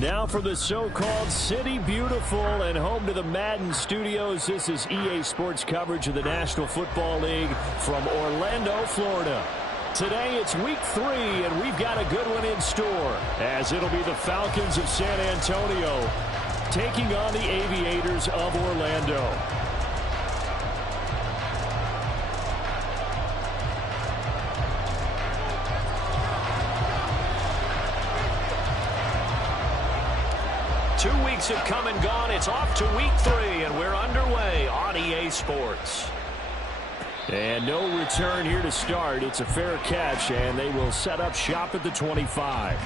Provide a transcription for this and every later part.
Now from the so-called City Beautiful and home to the Madden Studios, this is EA Sports coverage of the National Football League from Orlando, Florida. Today it's week 3, and we've got a good one in store, as it'll be the Falcons of San Antonio taking on the Aviators of Orlando. Two weeks have come and gone. It's off to week 3, and we're underway on EA Sports. And no return here to start. It's a fair catch, and they will set up shop at the 25.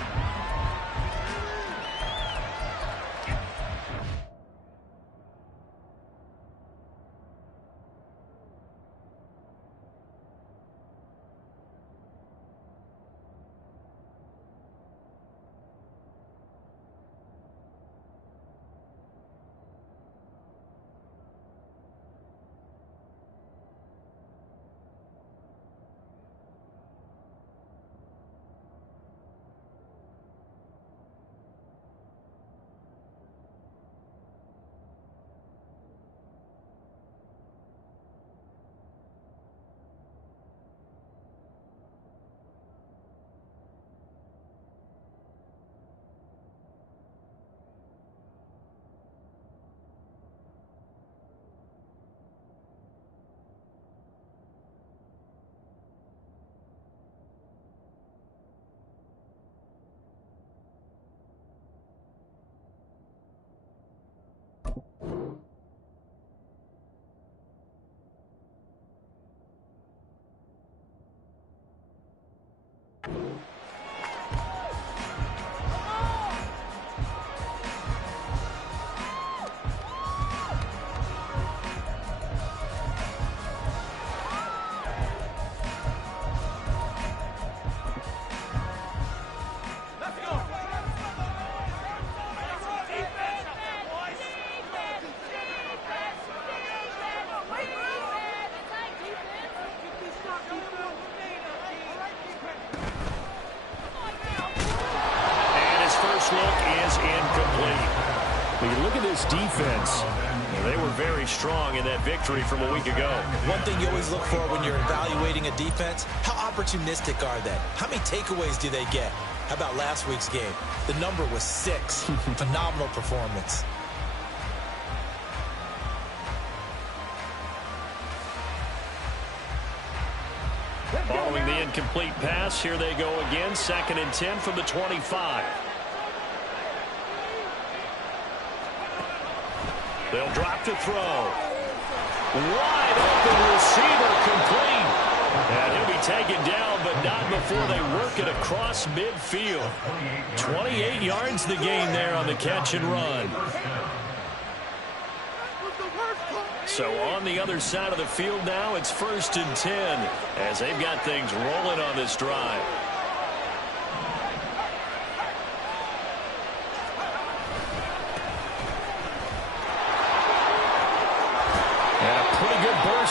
Defense. They were very strong in that victory from a week ago. One thing you always look for when you're evaluating a defense, how opportunistic are they? How many takeaways do they get? How about last week's game? The number was 6. Phenomenal performance. Following the incomplete pass, here they go again. 2nd and 10 from the 25. They'll drop to throw. Wide open receiver complete. And he'll be taken down, but not before they work it across midfield. 28 yards the gain there on the catch and run. So on the other side of the field now, it's 1st and 10 as they've got things rolling on this drive.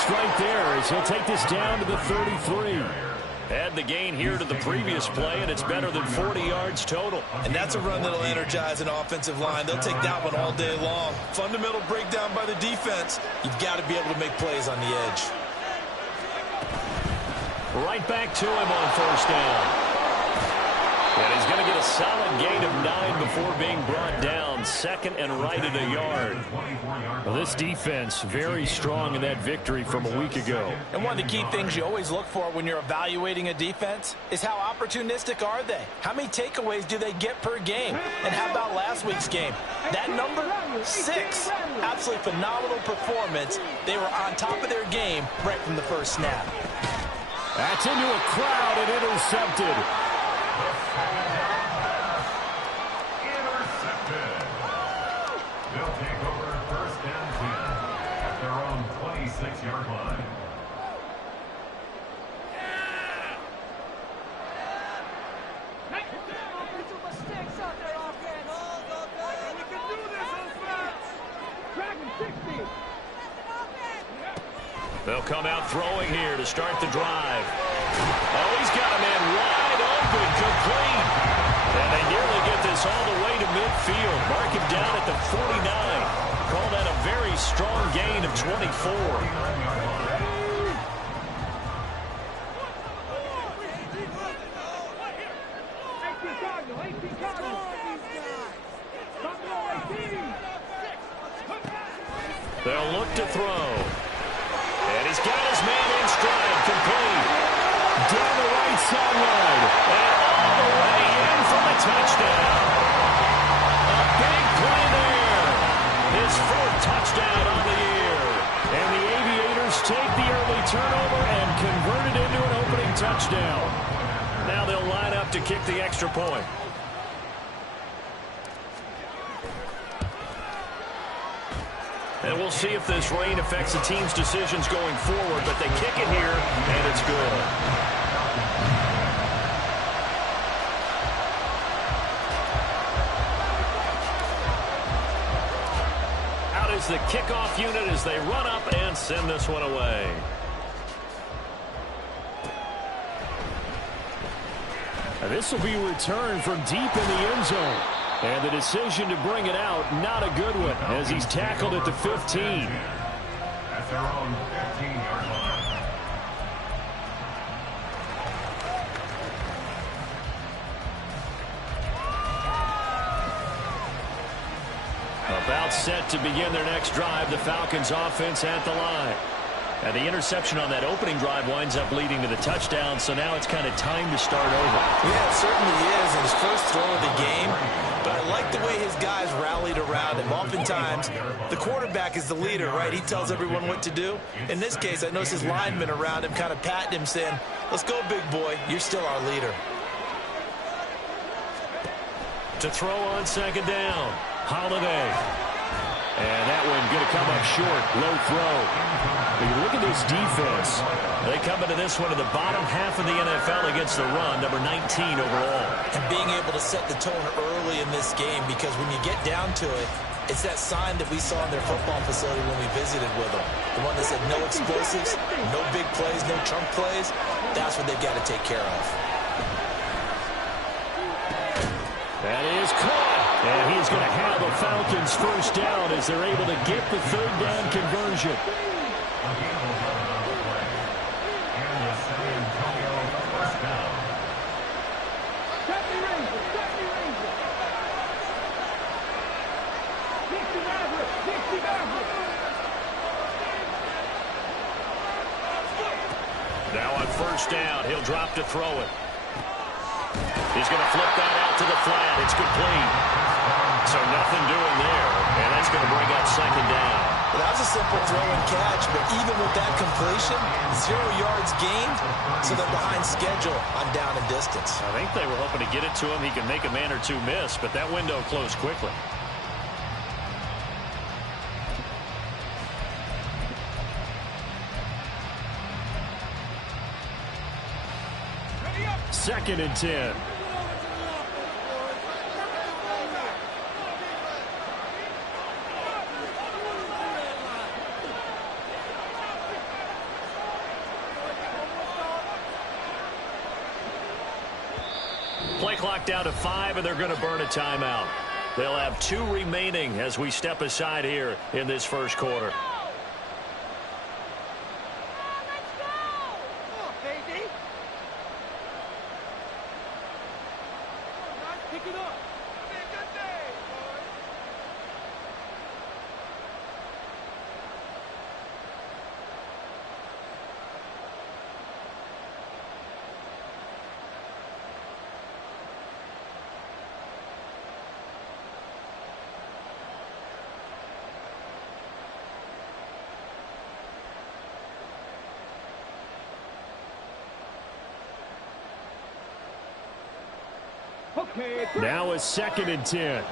Right there as he'll take this down to the 33. Add the gain here to the previous play, and it's better than 40 yards total. And that's a run that'll energize an offensive line. They'll take that one all day long. Fundamental breakdown by the defense. You've got to be able to make plays on the edge. Right back to him on 1st down. And he's going to get a solid gain of 9 before being brought down. 2nd and right at a yard. Well, this defense very strong in that victory from a week ago. And one of the key things you always look for when you're evaluating a defense is how opportunistic are they? How many takeaways do they get per game? And how about last week's game? That number, 6. Absolutely phenomenal performance. They were on top of their game right from the first snap. That's into a crowd and intercepted. They'll take over 1st and 10 at their own 26-yard line. They'll come out throwing here to start the drive. Oh, he's got a man wide open, complete. And they nearly get this all the way to midfield. strong gain of 24. They'll look to throw. And he's got his man in stride, complete. Down the right sideline. And all the way in for the touchdown. A big play there. His fourth touchdown on the year. And the Aviators take the early turnover and convert it into an opening touchdown. Now they'll line up to kick the extra point. And we'll see if this rain affects the team's decisions going forward, but they kick it here, and it's good. Out is the kickoff unit as they run up and send this one away. And this will be returned from deep in the end zone. And the decision to bring it out, not a good one, as he's tackled at the 15. At their own 15-yard line. About set to begin their next drive, the Falcons offense at the line. And the interception on that opening drive winds up leading to the touchdown, so now it's kind of time to start over. Yeah, it certainly is, and his first throw of the game. But I like the way his guys rallied around him. Oftentimes, the quarterback is the leader, right? He tells everyone what to do. In this case, I noticed his linemen around him kind of patting him, saying, let's go, big boy. You're still our leader. To throw on second down, Holiday. And that one going to come up short, low throw. But you look at this defense. They come into this one to the bottom half of the NFL against the run, number 19 overall. And being able to set the tone early in this game, because when you get down to it, it's that sign that we saw in their football facility when we visited with them. The one that said no explosives, no big plays, no chunk plays. That's what they've got to take care of. That is caught. And he's going to have the Falcons first down as they're able to get the third down conversion. Now on first down, he'll drop to throw it. He's going to flip that out to the flat. It's complete. So nothing doing there, and that's going to bring up second down. Well, that was a simple throw and catch, but even with that completion, 0 yards gained, so they're behind schedule on down and distance. I think they were hoping to get it to him. He could make a man or two miss, but that window closed quickly. Second and 10. Play clock down to 5, and they're going to burn a timeout. They'll have 2 remaining as we step aside here in this first quarter. Now it's second and 10.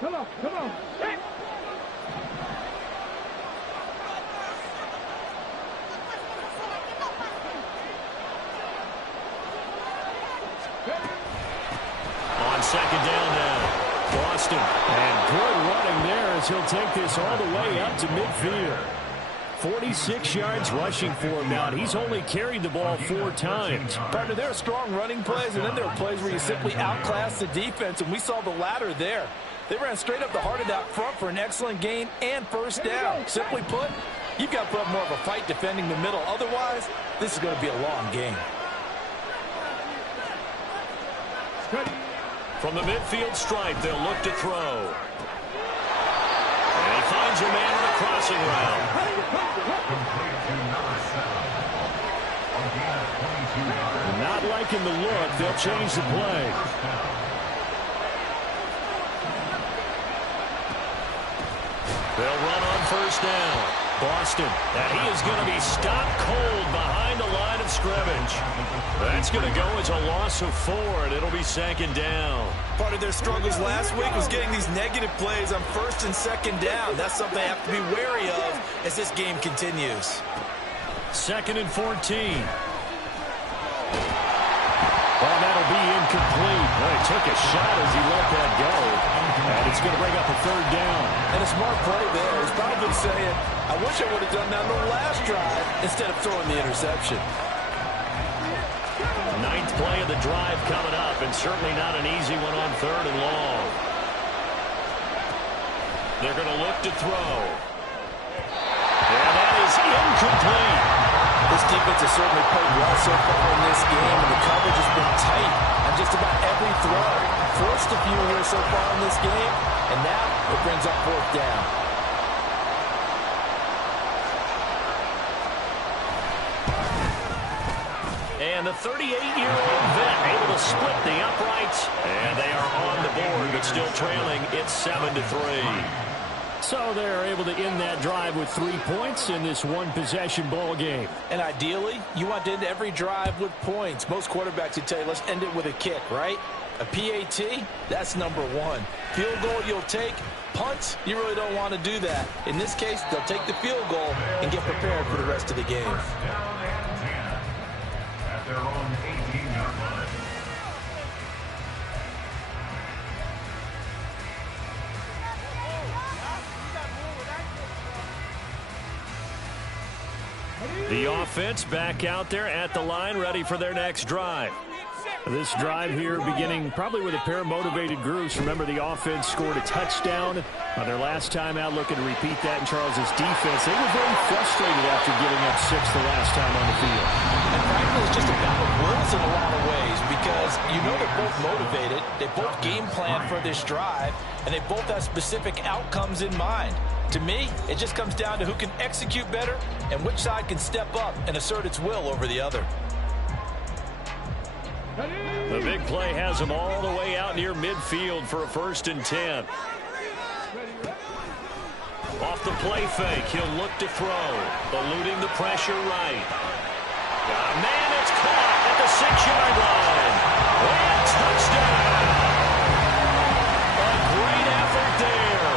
Come on, come on. second down now. Boston. And good running there as he'll take this all the way up to midfield. 46 yards rushing for him now. He's only carried the ball 4 times. Partner, there are strong running plays, and then there are plays where you simply outclass the defense, and we saw the latter there. They ran straight up the heart of that front for an excellent gain and first down. Simply put, you've got to put up more of a fight defending the middle. Otherwise, this is going to be a long game. From the midfield stripe, they'll look to throw. And he finds a man on a crossing route. Not liking the look. They'll change the play. They'll run on first down. Boston. And he is going to be stopped cold behind the line of scrimmage. That's going to go as a loss of 4, and it'll be second down. Part of their struggles last week was getting these negative plays on first and second down. That's something they have to be wary of as this game continues. Second and 14. Well, that'll be incomplete. Well, he took a shot as he let that go. And it's going to bring up a third down. And a smart play there. He's probably saying, I wish I would have done that on the last drive instead of throwing the interception. 9th play of the drive coming up, and certainly not an easy one on 3rd and long. They're going to look to throw. And that is incomplete. This defense has certainly played well so far in this game, and the coverage has been tight on just about every throw. Forced a few here so far in this game, and now it brings up 4th down. And the 38-year-old vet able to split the uprights, and they are on the board, but still trailing. It's 7-3. So they're able to end that drive with 3 points in this one-possession ball game. And ideally, you want to end every drive with points. Most quarterbacks would tell you, let's end it with a kick, right? A PAT, that's number 1. Field goal you'll take. Punts, you really don't want to do that. In this case, they'll take the field goal and get prepared for the rest of the game. Down and 10 at their own 18-yard line. The offense back out there at the line, ready for their next drive. This drive here beginning probably with a pair of motivated groups. Remember, the offense scored a touchdown on their last time out, looking to repeat that in Charles's defense. They were very frustrated after giving up 6 the last time on the field. And frankly, it's just a battle of wills in a lot of ways because you know they're both motivated. They both game plan for this drive, and they both have specific outcomes in mind. To me, it just comes down to who can execute better and which side can step up and assert its will over the other. The big play has him all the way out near midfield for a 1st and 10. Off the play fake, he'll look to throw, eluding the pressure right. Man, it's caught at the 6-yard line. And touchdown! A great effort there.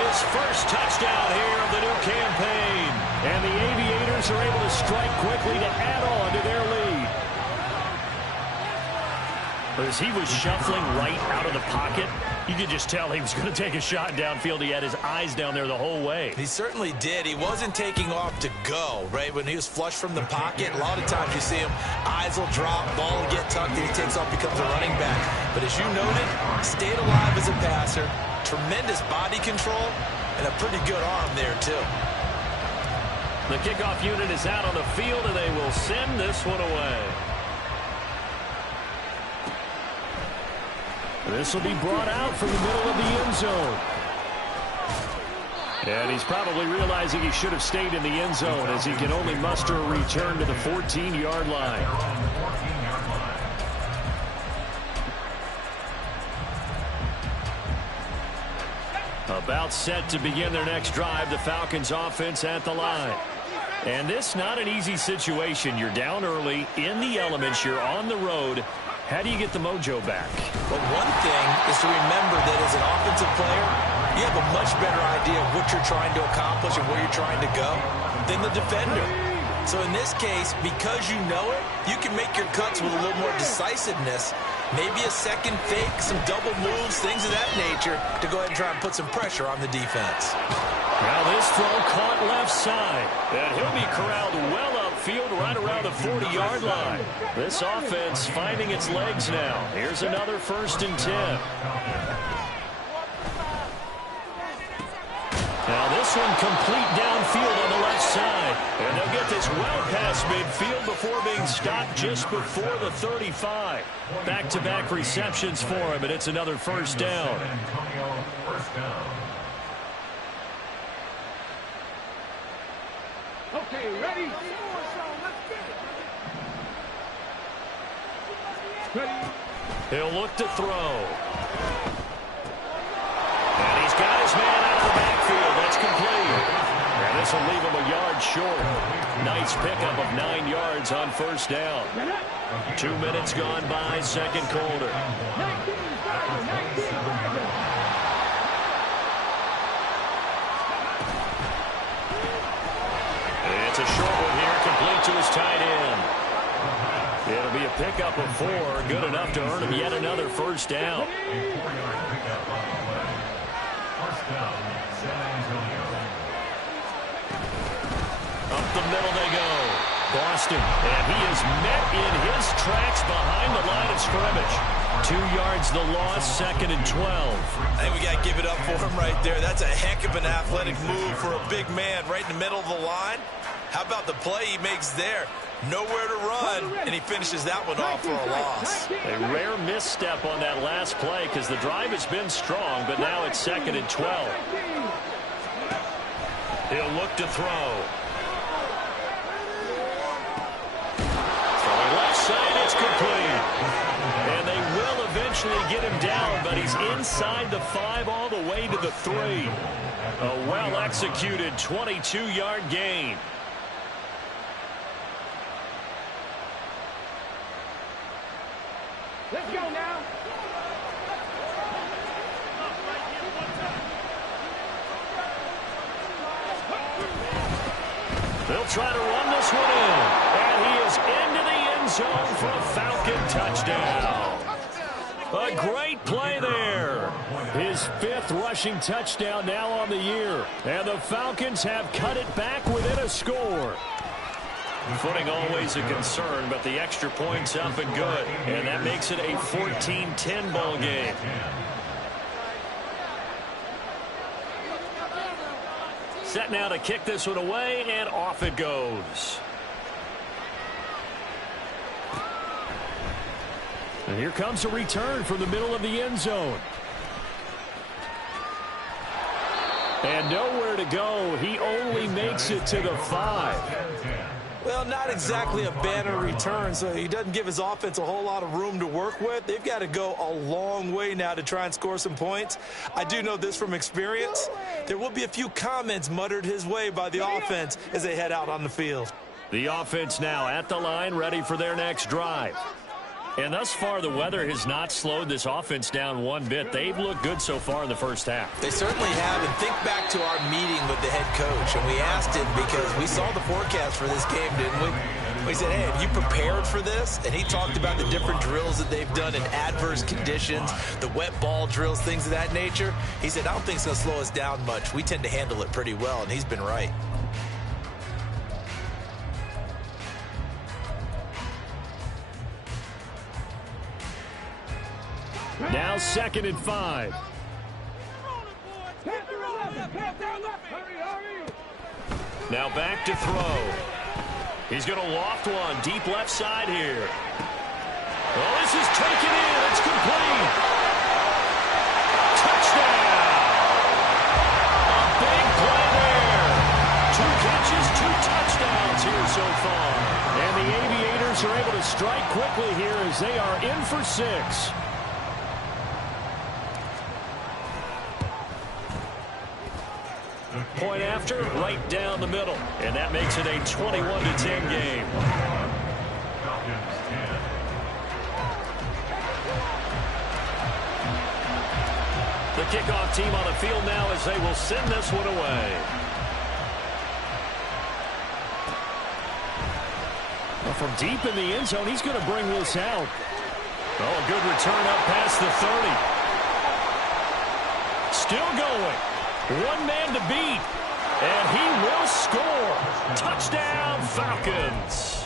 His first touchdown here of the new campaign. And the Aviators are able to strike quickly to add on to their lead. As he was shuffling right out of the pocket, you could just tell he was going to take a shot downfield. He had his eyes down there the whole way. He certainly did. He wasn't taking off to go, right? When he was flush from the pocket, a lot of times you see him, eyes will drop, ball will get tucked, and he takes off, becomes a running back. But as you noted, stayed alive as a passer, tremendous body control, and a pretty good arm there, too. The kickoff unit is out on the field, and they will send this one away. This will be brought out from the middle of the end zone. And he's probably realizing he should have stayed in the end zone as he can only muster a return to the 14-yard line. About set to begin their next drive, the Falcons offense at the line. And this not an easy situation. You're down early, in the elements, you're on the road. How do you get the mojo back? Well, one thing is to remember that as an offensive player, you have a much better idea of what you're trying to accomplish and where you're trying to go than the defender. So in this case, because you know it, you can make your cuts with a little more decisiveness Maybe a second fake, some double moves, things of that nature to go ahead and try and put some pressure on the defense. Now this throw caught left side. And he'll be corralled well upfield right around the 40-yard line. This offense finding its legs now. Here's another 1st and 10. Now this one complete downfield on the left side. And they'll get this well past midfield before being stopped just before the 35. Back-to-back receptions for him, and it's another 1st down. Okay, ready? Ready? He'll look to throw. And he's got his man out of the backfield. That's complete. And this will leave him a yard short. Nice pickup of 9 yards on 1st down. 2 minutes gone by, 2nd quarter. It's a short one here, complete to his tight end. It'll be a pickup of 4, good enough to earn him yet another 1st down. Up the middle they go. Boston, and he is met in his tracks behind the line of scrimmage. 2 yards the loss, 2nd and 12. I think we got to give it up for him right there. That's a heck of an athletic move for a big man right in the middle of the line. How about the play he makes there? Nowhere to run, and he finishes that one off for a loss. A rare misstep on that last play because the drive has been strong, but now it's 2nd and 12. He'll look to throw. Throwing left side, it's complete. And they will eventually get him down, but he's inside the 5 all the way to the 3. A well-executed 22-yard gain. Let's go now. They'll try to run this one in. And he is into the end zone for a Falcon touchdown. A great play there. His 5th rushing touchdown now on the year. And the Falcons have cut it back within a score. Footing always a concern, but the extra point's up and good. And that makes it a 14-10 ball game. Set now to kick this one away, and off it goes. And here comes a return from the middle of the end zone. And nowhere to go. He only makes it to the 5. Well, not exactly a banner return, so he doesn't give his offense a whole lot of room to work with. They've got to go a long way now to try and score some points. I do know this from experience. There will be a few comments muttered his way by the offense as they head out on the field. The offense now at the line, ready for their next drive. And thus far, the weather has not slowed this offense down one bit. They've looked good so far in the first half. They certainly have. And think back to our meeting with the head coach. And we asked him because we saw the forecast for this game, didn't we? We said, hey, have you prepared for this? And he talked about the different drills that they've done in adverse conditions, the wet ball drills, things of that nature. He said, I don't think it's going to slow us down much. We tend to handle it pretty well, and he's been right. Now 2nd and 5. Now back to throw. He's going to loft one deep left side here. Well, this is taken in. It's complete. Touchdown. A big play there. 2 catches, 2 touchdowns here so far. And the Aviators are able to strike quickly here as they are in for 6. Point after, right down the middle. And that makes it a 21-10 game. The kickoff team on the field now as they will send this one away. Well, from deep in the end zone, he's going to bring this out. Oh, a good return up past the 30. Still going. One man to beat. And he will score. Touchdown, Falcons.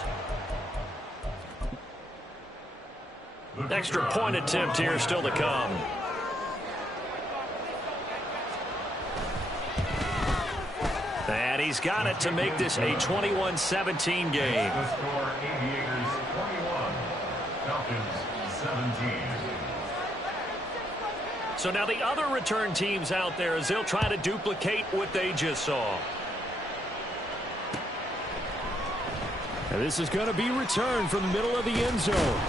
Extra point attempt here still to come. And he's got it to make this a 21-17 game. The score, Aviators 21, Falcons 17. So now the other return teams out there as they'll try to duplicate what they just saw. And this is going to be returned from the middle of the end zone.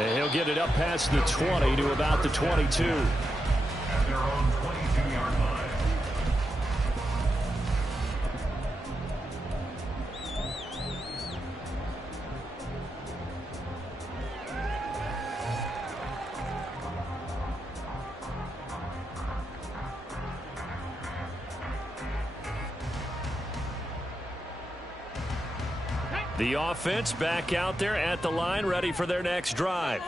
And he'll get it up past the 20 to about the 22. At their own 22-yard line. The offense back out there at the line, ready for their next drive.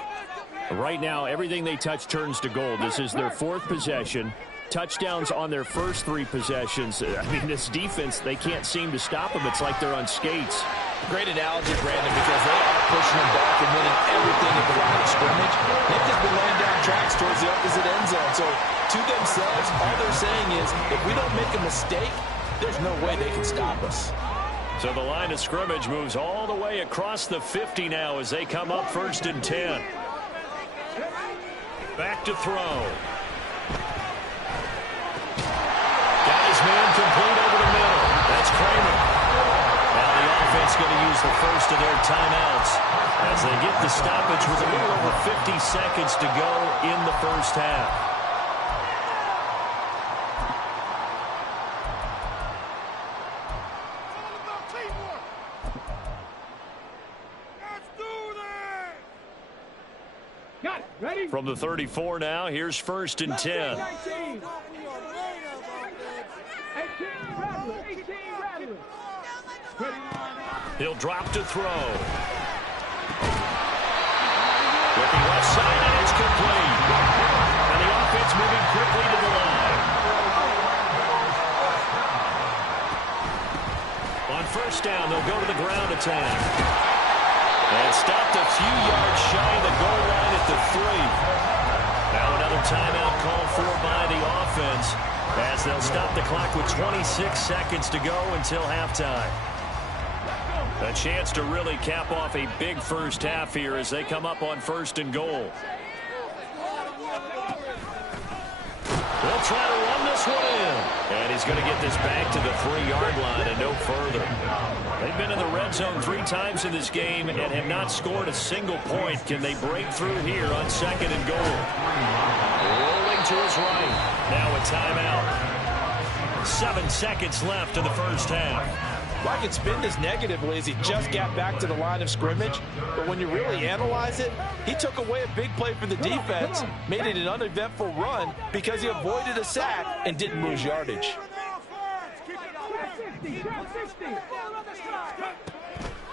Right now, everything they touch turns to gold. This is their fourth possession. Touchdowns on their first three possessions. I mean, this defense, they can't seem to stop them. It's like they're on skates. Great analogy, Brandon, because they are pushing them back and winning everything at the line of scrimmage. They've just been laying down tracks towards the opposite end zone. So to themselves, all they're saying is, if we don't make a mistake, there's no way they can stop us. So the line of scrimmage moves all the way across the 50 now as they come up 1st and 10. Back to throw. Got his man complete over the middle. That's Kramer. Now the offense going to use the first of their timeouts as they get the stoppage with a little over 50 seconds to go in the first half. Ready? From the 34 now, here's 1st and 10. 18. 18 Rattler. He'll drop to throw. Looking left side, and it's complete. And the offense moving quickly to the line. On 1st down, they'll go to the ground attack. And stopped a few yards shy of the goal line at the 3. Now another timeout called for by the offense as they'll stop the clock with 26 seconds to go until halftime. A chance to really cap off a big first half here as they come up on 1st and goal. They'll try to run this one in. And he's going to get this back to the 3-yard line and no further. They've been in the red zone 3 times in this game and have not scored a single point. Can they break through here on 2nd and goal? Rolling to his right. Now a timeout. 7 seconds left in the first half. Well, I can spin this negatively as he just got back to the line of scrimmage. But when you really analyze it, he took away a big play for the defense, made it an uneventful run because he avoided a sack and didn't lose yardage.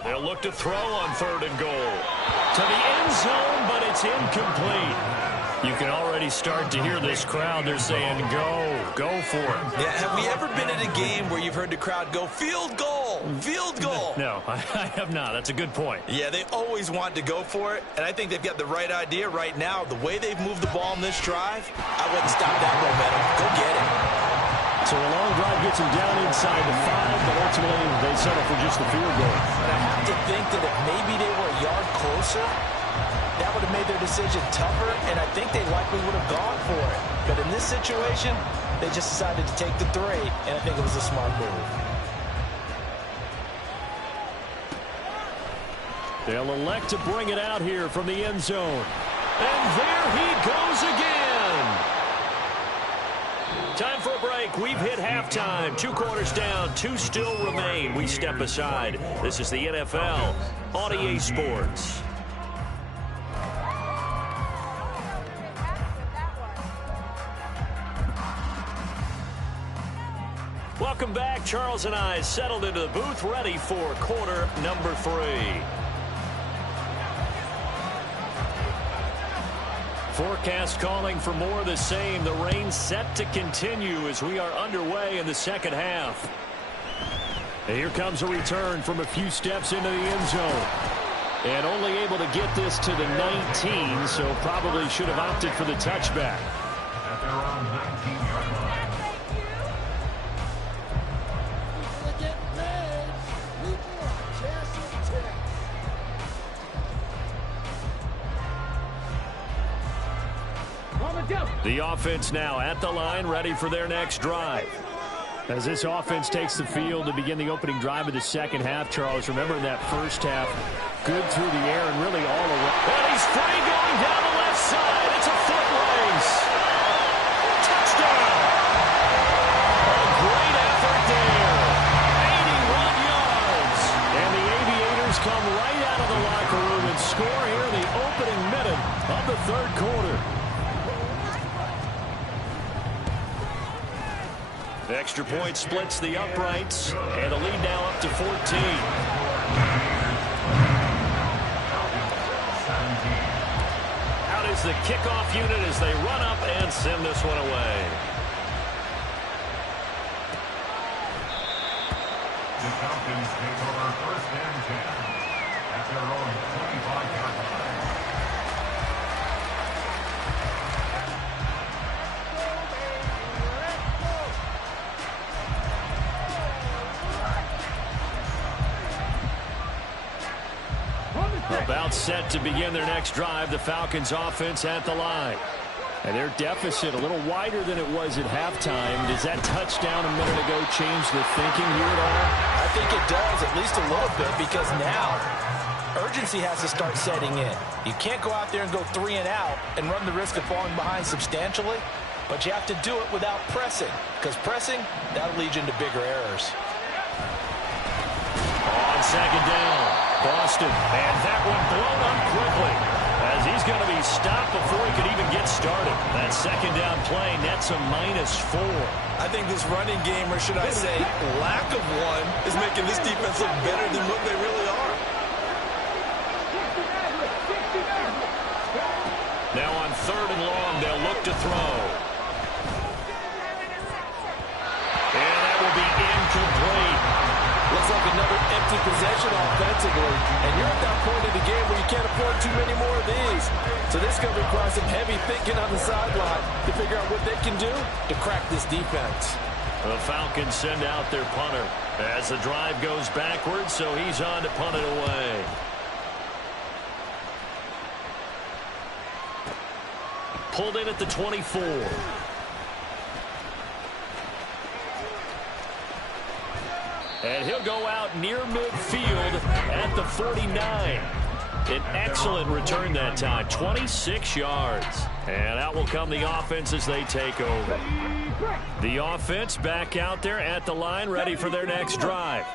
They'll look to throw on 3rd and goal. To the end zone, but it's incomplete. You can already start to hear this crowd. They're saying, go for it. Yeah, have we ever been at a game where you've heard the crowd go, field goal, field goal? No, I have not. That's a good point. Yeah, they always want to go for it, and I think they've got the right idea right now. The way they've moved the ball in this drive, I wouldn't stop that momentum. Go get it. So a long drive gets them down inside the 5, but ultimately they settle for just the field goal. And I have to think that if maybe they were a yard closer, that would have made their decision tougher, and I think they likely would have gone for it. But in this situation, they just decided to take the 3, and I think it was a smart move. They'll elect to bring it out here from the end zone. And there he goes again. Time for a break. We've hit halftime. 2 quarters down. 2 still remain. We step aside. This is the NFL on EA Sports. Welcome back. Charles and I settled into the booth, ready for quarter number 3. Forecast calling for more of the same. The rain set to continue as we are underway in the second half. And here comes a return from a few steps into the end zone. And only able to get this to the 19, so probably should have opted for the touchback. At their own 19-yard line. The offense now at the line, ready for their next drive. As this offense takes the field to begin the opening drive of the second half, Charles, remember in that first half, good through the air and really all around. And he's free going down the left side. It's a foot race. Touchdown. A great effort there. 81 yards. And the Aviators come right out of the locker room and score here in the opening minute of the third quarter. Extra point splits the uprights, and the lead now up to 14. Out is the kickoff unit as they run up and send this one away. The Falcons take over first and 10 at their own 25-yard line. About set to begin their next drive, the Falcons offense at the line. And their deficit a little wider than it was at halftime. Does that touchdown a minute ago change the thinking here at all? I think it does, at least a little bit, because now urgency has to start setting in. You can't go out there and go 3 and out and run the risk of falling behind substantially, but you have to do it without pressing, because pressing, that'll lead you into bigger errors. On second down, Boston, and that one blown up quickly as he's going to be stopped before he could even get started. That second down play nets a -4. I think this running game, or should I say lack of one, is making this defense look better than what they really are. Now on third and long, they'll look to throw. And that will be incomplete. Looks like another empty possession offensively. And you're at that point in the game where you can't afford too many more of these. So this is going to require some heavy thinking on the sideline to figure out what they can do to crack this defense. The Falcons send out their punter as the drive goes backwards, so he's on to punt it away. Pulled in at the 24. And he'll go out near midfield at the 49. An excellent return that time, 26 yards. And out will come the offense as they take over. The offense back out there at the line, ready for their next drive.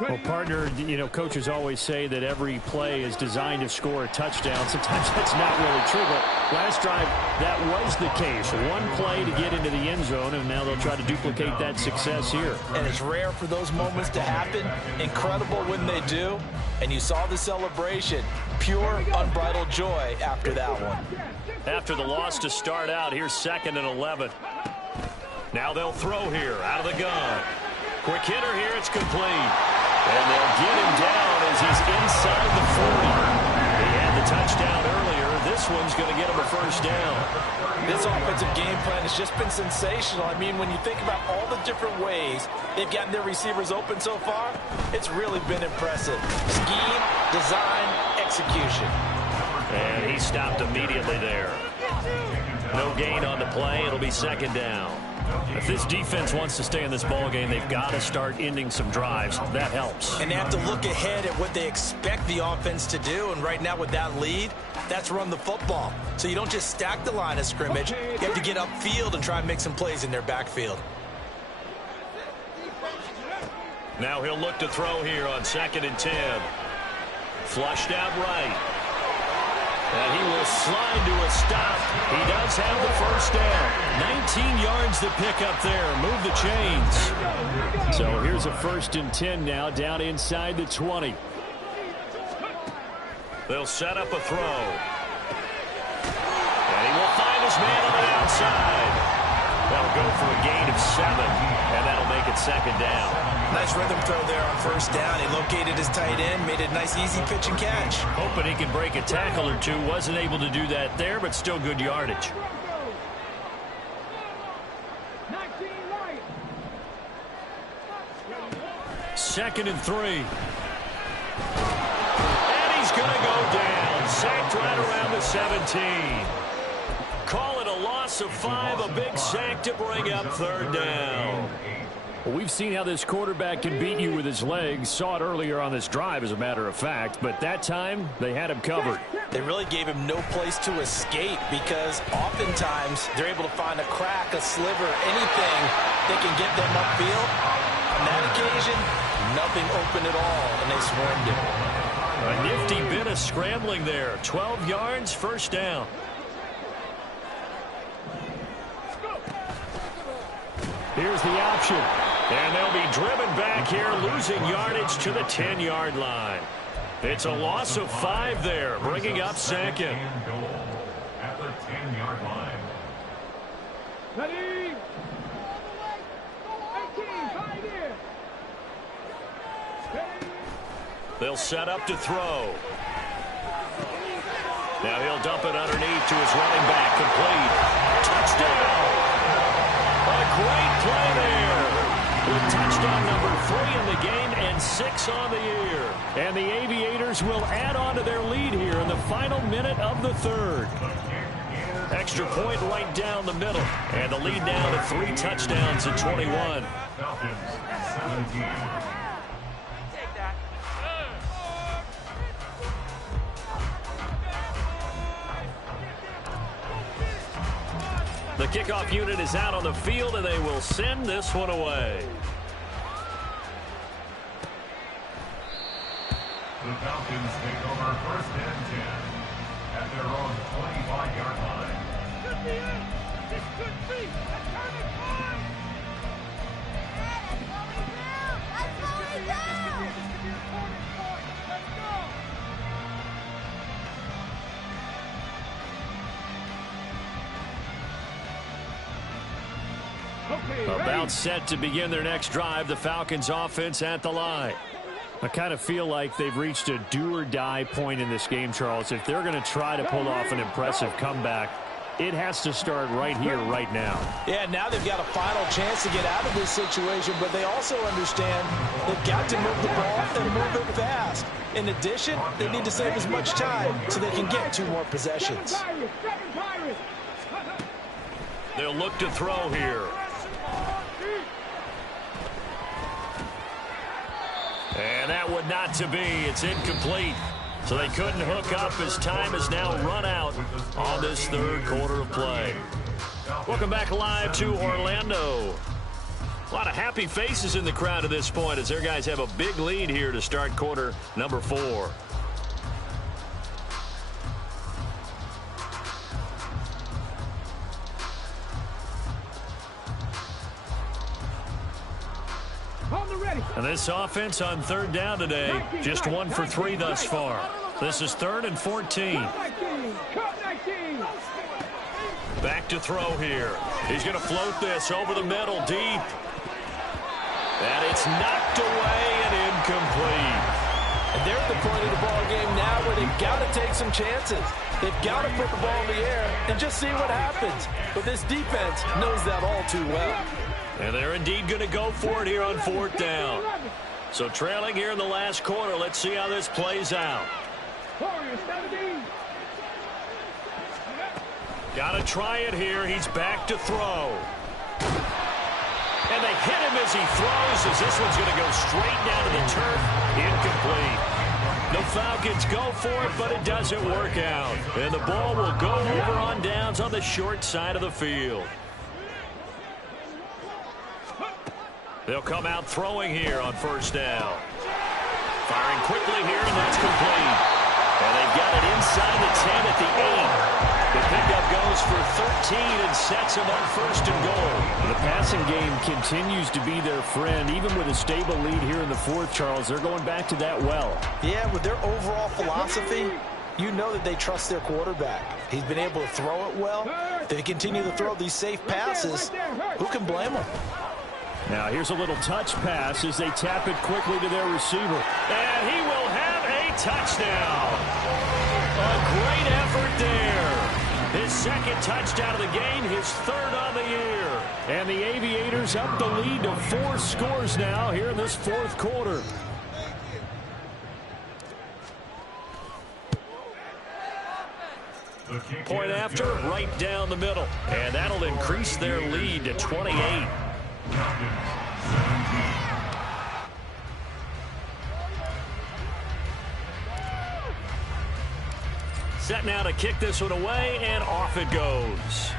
Well, partner, you know, coaches always say that every play is designed to score a touchdown. Sometimes that's not really true, but last drive, that was the case. One play to get into the end zone, and now they'll try to duplicate that success here. And it's rare for those moments to happen. Incredible when they do. And you saw the celebration. Pure, unbridled joy after that one. After the loss to start out, here's 2nd and 11. Now they'll throw here out of the gun. Quick hitter here, it's complete. And they'll get him down as he's inside the 40. He had the touchdown earlier. This one's going to get him a first down. This offensive game plan has just been sensational. I mean, when you think about all the different ways they've gotten their receivers open so far, it's really been impressive. Scheme, design, execution. And he stopped immediately there. No gain on the play. It'll be 2nd down. If this defense wants to stay in this ballgame, they've got to start ending some drives. That helps. And they have to look ahead at what they expect the offense to do. And right now with that lead, that's run the football. So you don't just stack the line of scrimmage. You have to get upfield and try and make some plays in their backfield. Now he'll look to throw here on 2nd and 10. Flushed out right. And he will slide to a stop. He does have the first down. 19 yards to pick up there. Move the chains. So here's a 1st and 10 now down inside the 20. They'll set up a throw. And he his man on the outside. That'll go for a gain of 7, and that'll make it second down. Nice rhythm throw there on first down. He located his tight end, made it a nice, easy pitch and catch. Hoping he can break a tackle or two. Wasn't able to do that there, but still good yardage. Second and 3. And he's going to go down. Sacked right around the 17. Call it a loss of 5, a big sack to bring up third down. Well, we've seen how this quarterback can beat you with his legs. Saw it earlier on this drive, as a matter of fact. But that time, they had him covered. They really gave him no place to escape because oftentimes they're able to find a crack, a sliver, anything that can get them upfield. On that occasion, nothing open at all, and they swarmed him. A nifty bit of scrambling there. 12 yards, first down. Here's the option. And they'll be driven back here, losing yardage to the 10-yard line. It's a loss of 5 there, bringing up second. At the 10-yard line. Ready? 18, 5 here. They'll set up to throw. Now he'll dump it underneath to his running back, complete. Touchdown! A great play there. With touchdown number 3 in the game and 6 on the year. And the Aviators will add on to their lead here in the final minute of the third. Extra point right down the middle. And the lead down to 3 touchdowns at 21. Falcons 17. The kickoff unit is out on the field, and they will send this one away. The Falcons take over first and 10 at their own 25-yard line. This could be a turning point. This could be a turning point. Let's go. About set to begin their next drive, the Falcons offense at the line. I kind of feel like they've reached a do-or-die point in this game, Charles. If they're going to try to pull off an impressive comeback, it has to start right here, right now. Yeah, now they've got a final chance to get out of this situation, but they also understand they've got to move the ball and move it fast. In addition, they need to save as much time so they can get 2 more possessions. They'll look to throw here. And that would not to be. It's incomplete. So they couldn't hook up as time has now run out on this third quarter of play. Welcome back live to Orlando. A lot of happy faces in the crowd at this point as their guys have a big lead here to start quarter number 4. And this offense on third down today, just 1 for 3 thus far. This is 3rd and 14. Back to throw here. He's going to float this over the middle, deep. And it's knocked away and incomplete. And they're at the point of the ball game now where they've got to take some chances. They've got to put the ball in the air and just see what happens. But this defense knows that all too well. And they're indeed going to go for it here on 4th down. So trailing here in the last quarter. Let's see how this plays out. Got to try it here. He's back to throw. And they hit him as he throws, as this one's going to go straight down to the turf. Incomplete. The Falcons go for it, but it doesn't work out. And the ball will go over on downs on the short side of the field. They'll come out throwing here on 1st down. Firing quickly here, and that's complete. And they've got it inside the 10 at the 8. The pickup goes for 13 and sets them up 1st and goal. The passing game continues to be their friend. Even with a stable lead here in the 4th, Charles, they're going back to that well. Yeah, with their overall philosophy, you know that they trust their quarterback. He's been able to throw it well. If they continue to throw these safe passes, who can blame them? Now here's a little touch pass as they tap it quickly to their receiver. And he will have a touchdown. A great effort there. His second touchdown of the game, his third on the year. And the Aviators up the lead to 4 scores now here in this fourth quarter. Point after, right down the middle. And that'll increase their lead to 28. Set now to kick this one away, and off it goes.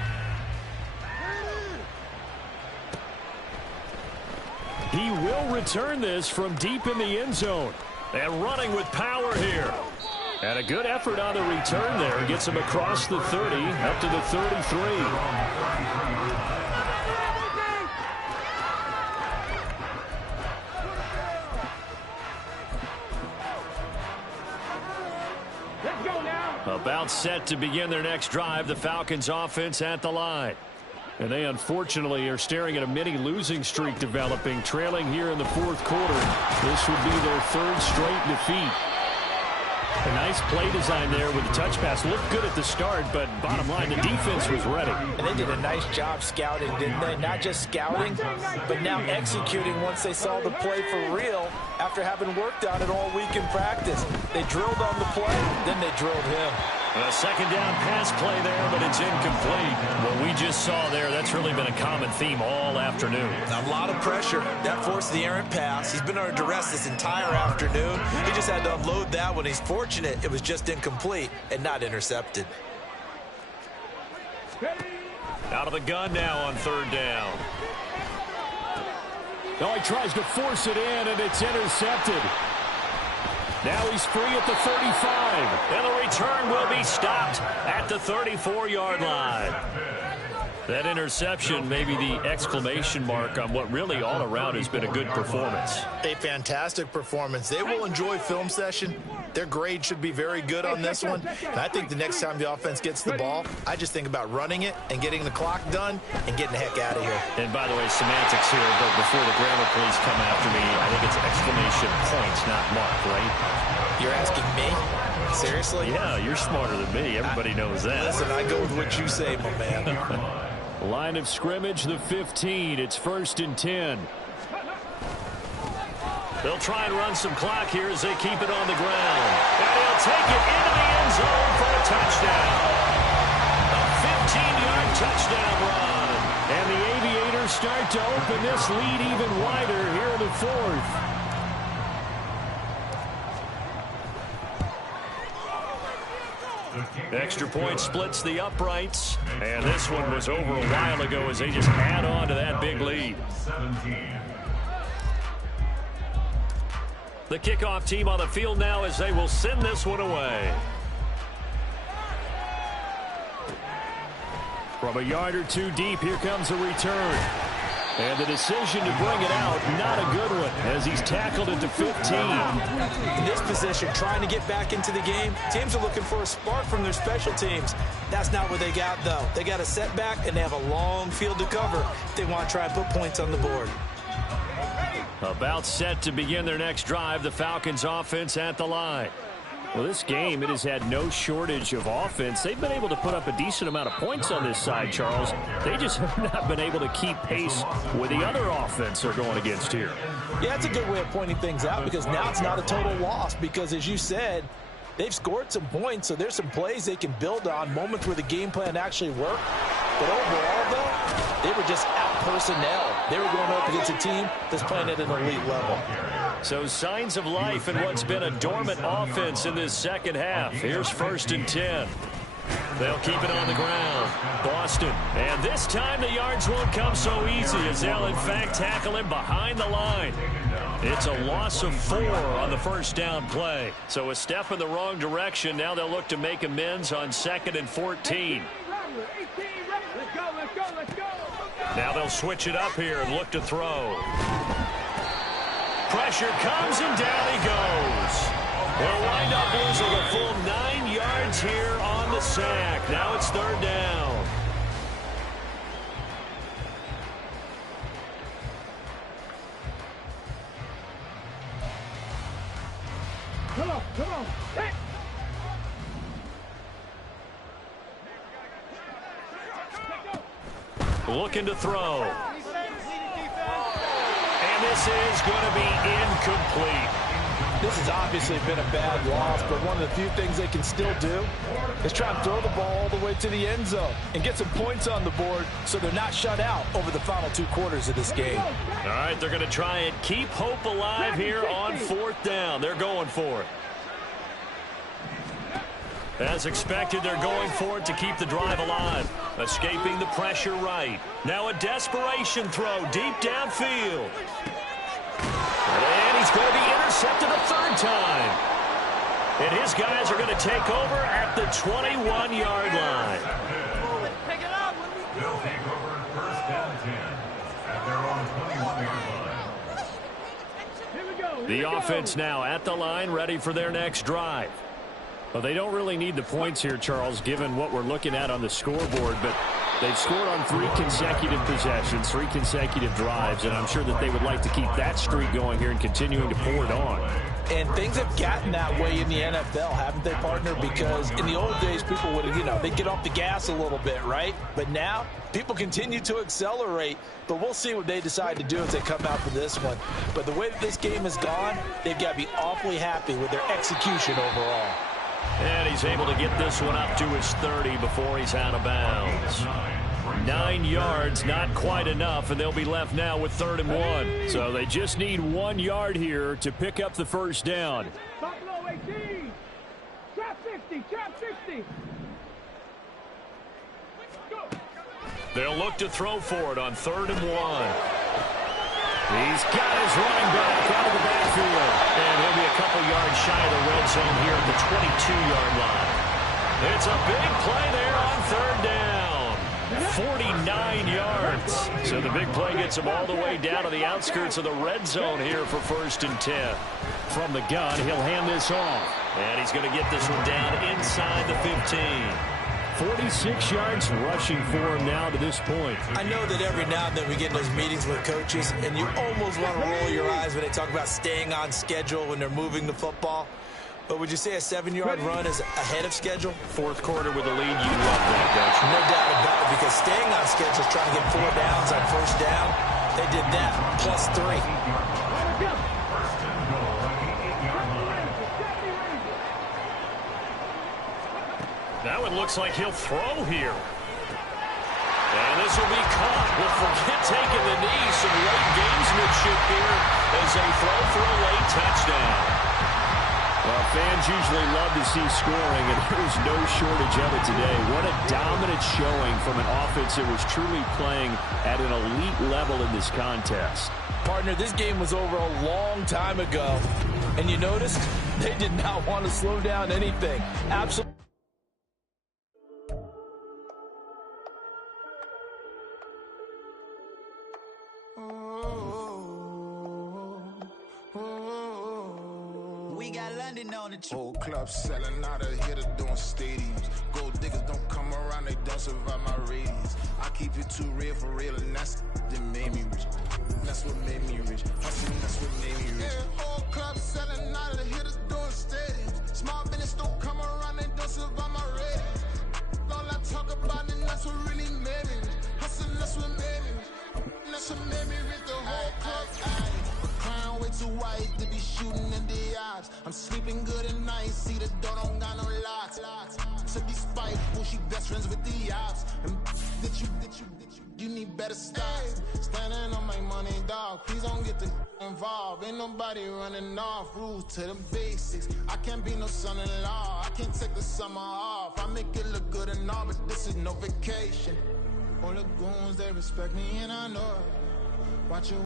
He will return this from deep in the end zone. And running with power here. And a good effort on the return there. Gets him across the 30, up to the 33. About set to begin their next drive. The Falcons offense at the line. And they unfortunately are staring at a mini losing streak developing, trailing here in the fourth quarter. This would be their 3rd straight defeat. A nice play design there with the touch pass. Looked good at the start, but bottom line, the defense was ready. And they did a nice job scouting, didn't they? Not just scouting, but now executing once they saw the play for real after having worked on it all week in practice. They drilled on the play, then they drilled him. A second down pass play there, but it's incomplete. What we just saw there, that's really been a common theme all afternoon. A lot of pressure. That forced the errant pass. He's been under duress this entire afternoon. He just had to unload that one. He's fortunate it was just incomplete and not intercepted. Out of the gun now on 3rd down. Oh, he tries to force it in, and it's intercepted. Now he's free at the 35. And the return will be stopped at the 34-yard line. That interception may be the exclamation mark on what really all around has been a good performance. A fantastic performance. They will enjoy film session. Their grade should be very good on this one. And I think the next time the offense gets the ball, I just think about running it and getting the clock done and getting the heck out of here. And by the way, semantics here, but before the grammar police come after me, I think it's exclamation points, not mark, right? You're asking me? Seriously? Yeah, you're smarter than me. Everybody knows that. Listen, I go with what you say, my man. Line of scrimmage, the 15. It's 1st and 10. They'll try and run some clock here as they keep it on the ground. And he'll take it into the end zone for a touchdown. A 15-yard touchdown run. And the Aviators start to open this lead even wider here in the 4th. Extra point splits the uprights. And this one was over a while ago as they just add on to that big lead. The kickoff team on the field now as they will send this one away. From a yard or two deep, here comes a return. And the decision to bring it out, not a good one, as he's tackled at the 15. In this position, trying to get back into the game, teams are looking for a spark from their special teams. That's not what they got, though. They got a setback, and they have a long field to cover if they want to try and put points on the board. About set to begin their next drive, the Falcons offense at the line. Well, this game, it has had no shortage of offense. They've been able to put up a decent amount of points on this side, Charles. They just have not been able to keep pace with the other offense they're going against here. Yeah, that's a good way of pointing things out because now it's not a total loss because, as you said, they've scored some points, so there's some plays they can build on, moments where the game plan actually worked. But overall, though, they were just out-personnel. They were going up against a team that's playing at an elite level. So signs of life in what's been a dormant offense in this second half. Here's 1st and 10. They'll keep it on the ground. Boston. And this time the yards won't come so easy as they'll, in fact, tackle him behind the line. It's a loss of 4 on the first down play. So a step in the wrong direction. Now they'll look to make amends on 2nd and 14. Now they'll switch it up here and look to throw. Pressure comes and down he goes. They'll wind up losing a full 9 yards yards here on the sack. Now it's third down. Come on. Hey. Looking to throw. And this is going to be incomplete. This has obviously been a bad loss, but one of the few things they can still do is try and throw the ball all the way to the end zone and get some points on the board so they're not shut out over the final 2 quarters of this game. All right, they're going to try and keep hope alive here on fourth down. They're going for it. As expected, they're going for it to keep the drive alive. Escaping the pressure right. Now a desperation throw deep downfield. And he's going to be intercepted a third time. And his guys are going to take over at the 21-yard line. Pick it up. They'll take over first and 10 at their own 21-yard line. The offense now at the line, ready for their next drive. Well, they don't really need the points here, Charles, given what we're looking at on the scoreboard, but they've scored on 3 consecutive possessions, 3 consecutive drives, and I'm sure that they would like to keep that streak going here and continuing to pour it on. And things have gotten that way in the NFL, haven't they, partner? Because in the old days, people would, they'd get off the gas a little bit, right? But now, people continue to accelerate, but we'll see what they decide to do as they come out for this one. But the way that this game has gone, they've got to be awfully happy with their execution overall. And he's able to get this one up to his 30 before he's out of bounds. 9 yards, not quite enough, and they'll be left now with 3rd and 1. So they just need 1 yard here to pick up the first down. Top low 18. Trap 50. Go. They'll look to throw for it on 3rd and 1. He's got his running back out of the backfield. And he'll be a couple yards shy of the red zone here at the 22-yard line. It's a big play there on 3rd down. 49 yards. So the big play gets him all the way down to the outskirts of the red zone here for 1st and 10. From the gun, he'll hand this off. And he's going to get this one down inside the 15. 46 yards rushing for him now to this point. I know that every now and then we get in those meetings with coaches, and you almost want to roll your eyes when they talk about staying on schedule when they're moving the football. But would you say a 7-yard run is ahead of schedule? 4th quarter with a lead, you love that, don't you? No doubt about it, because staying on schedule is trying to get 4 downs on 1st down. They did that, plus 3. Now it looks like he'll throw here. And this will be caught. We'll forget taking the knee. Some late gamesmanship here as they throw for a late touchdown. Well, fans usually love to see scoring, and there's no shortage of it today. What a dominant showing from an offense that was truly playing at an elite level in this contest. Partner, this game was over a long time ago. And you noticed they did not want to slow down anything. Absolutely. We got London on the Whole club selling out of here to doing stadiums. Gold diggers don't come around, they don't survive my radius. I keep it too real for real, and that's that made me rich. That's what made me rich. Hustling, that's what made me rich. Yeah, whole club selling out of here to doing stadiums. Small business don't come around, they don't survive my radius. All I talk about it, that's what really made me rich. Hustling, that's what made me rich. That's what made me rich. The whole club. Crown way too white to be shooting in the eyes. I'm sleeping good at night, see the door don't got no locks. To be spiteful, she best friends with the ops. And you need better stocks. Standing on my money, dog. Please don't get the involved. Ain't nobody running off. Rules to the basics. I can't be no son-in-law. I can't take the summer off. I make it look good and all, but this is no vacation. All the goons, they respect me and I know it. Watch your